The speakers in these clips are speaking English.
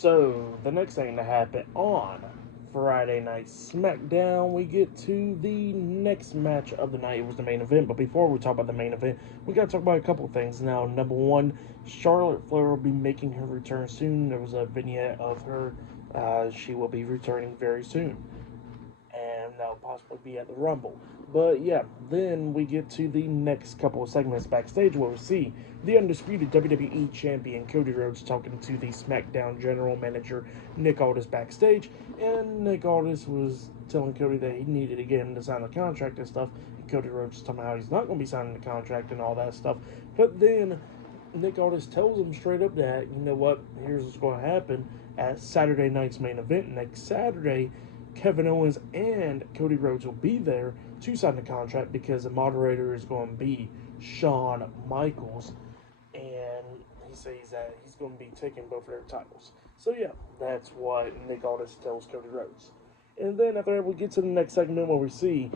So, the next thing to happen on Friday Night SmackDown, we get to the next match of the night. It was the main event, but before we talk about the main event, we got to talk about a couple things. Now, number one, Charlotte Flair will be making her return soon. There was a vignette of her. She will be returning very soon, and that'll possibly be at the Rumble. But yeah, then we get to the next couple of segments backstage where we see the undisputed WWE Champion Cody Rhodes talking to the SmackDown General Manager Nick Aldis backstage, and Nick Aldis was telling Cody that he needed to get him to sign the contract and stuff. And Cody Rhodes told him how he's not going to be signing the contract and all that stuff. But then Nick Aldis tells him straight up that, you know what, here's what's going to happen at Saturday night's main event next Saturday. Kevin Owens and Cody Rhodes will be there to sign the contract because the moderator is going to be Shawn Michaels, and he says that he's going to be taking both of their titles. So yeah, that's what Nick Aldis tells Cody Rhodes. And then after that, we get to the next segment where we see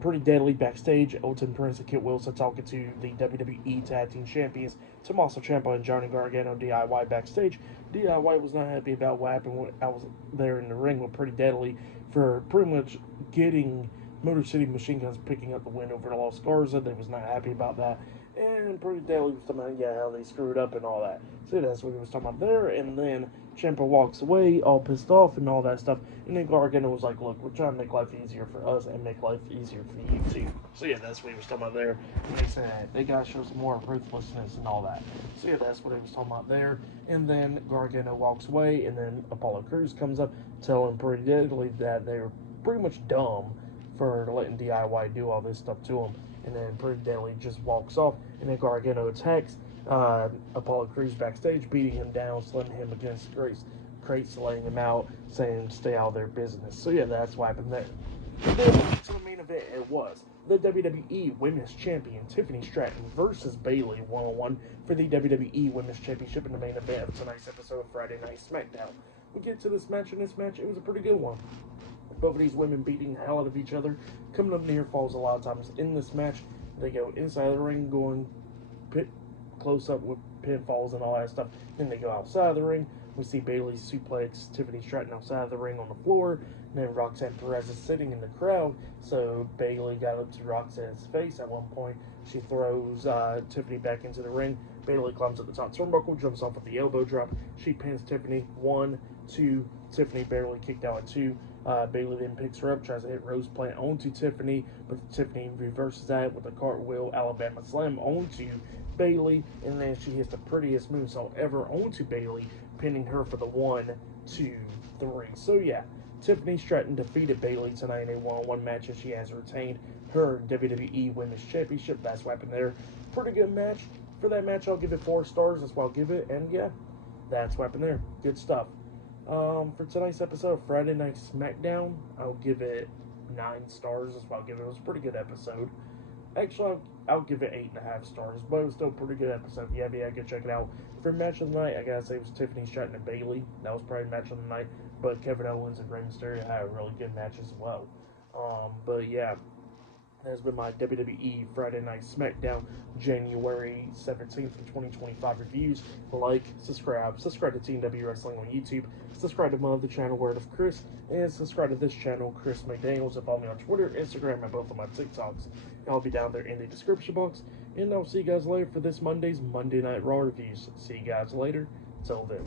Pretty Deadly backstage. Elton Prince and Kit Wilson talking to the WWE Tag Team Champions Tommaso Ciampa and Johnny Gargano DIY backstage. DIY was not happy about what happened when I was there in the ring with Pretty Deadly for pretty much getting Motor City Machine Guns picking up the win over the Lost Garza. They was not happy about that. And Pretty Deadly was talking about, how they screwed up and all that. So that's what he was talking about there. And then Ciampa walks away all pissed off and all that stuff. And then Gargano was like, look, we're trying to make life easier for us and make life easier for you too. So yeah, that's what he was talking about there. And they said they gotta show some more ruthlessness and all that. So yeah, that's what he was talking about there. And then Gargano walks away, and then Apollo Crews comes up telling Pretty Deadly that they were pretty much dumb for letting DIY do all this stuff to him. And then Pretty Deadly just walks off, and then Gargano attacks Apollo Crews backstage, beating him down, slamming him against crates, laying him out, saying stay out of their business. So yeah, that's what happened there. And then to the main event, it was the WWE Women's Champion Tiffany Stratton versus Bayley one-on-one for the WWE Women's Championship in the main event of tonight's episode of Friday Night SmackDown. We get to this match, and this match, it was a pretty good one. Both of these women beating the hell out of each other, coming up near falls a lot of times in this match. They go inside the ring, going close up with pinfalls and all that stuff. Then they go outside the ring. We see Bayley suplex Tiffany Stratton outside of the ring on the floor. And then Roxanne Perez is sitting in the crowd. So Bayley got up to Roxanne's face at one point. She throws Tiffany back into the ring. Bayley climbs at the top turnbuckle, jumps off with the elbow drop. She pins Tiffany. 1, 2. Tiffany barely kicked out at 2. Bayley then picks her up, tries to hit Rose Plant onto Tiffany, but Tiffany reverses that with a cartwheel Alabama Slam onto Bayley, and then she hits the prettiest moonsault ever onto Bayley, pinning her for the 1, 2, 3. So yeah, Tiffany Stratton defeated Bayley tonight in a one-on-one match, and she has retained her WWE Women's Championship. That's what happened there. Pretty good match. For that match, I'll give it 4 stars. That's what I'll give it, and yeah, that's what happened there. Good stuff. For tonight's episode of Friday Night SmackDown, I'll give it 9 stars. That's what I'll give it. It was a pretty good episode. Actually, I'll give it 8.5 stars, but it was still a pretty good episode. Yeah, go check it out. For match of the night, I gotta say it was Tiffany Stratton and Bayley. That was probably match of the night. But Kevin Owens and Rey Mysterio had a really good match as well. But yeah, that has been my WWE Friday Night SmackDown January 17th, 2025 reviews. Like, subscribe to Team W Wrestling on YouTube, subscribe to my other channel, Word of Chris, and subscribe to this channel, Chris McDaniels, and follow me on Twitter, Instagram, and both of my TikToks. I'll be down there in the description box, and I'll see you guys later for this Monday's Monday Night Raw reviews. See you guys later. Till then.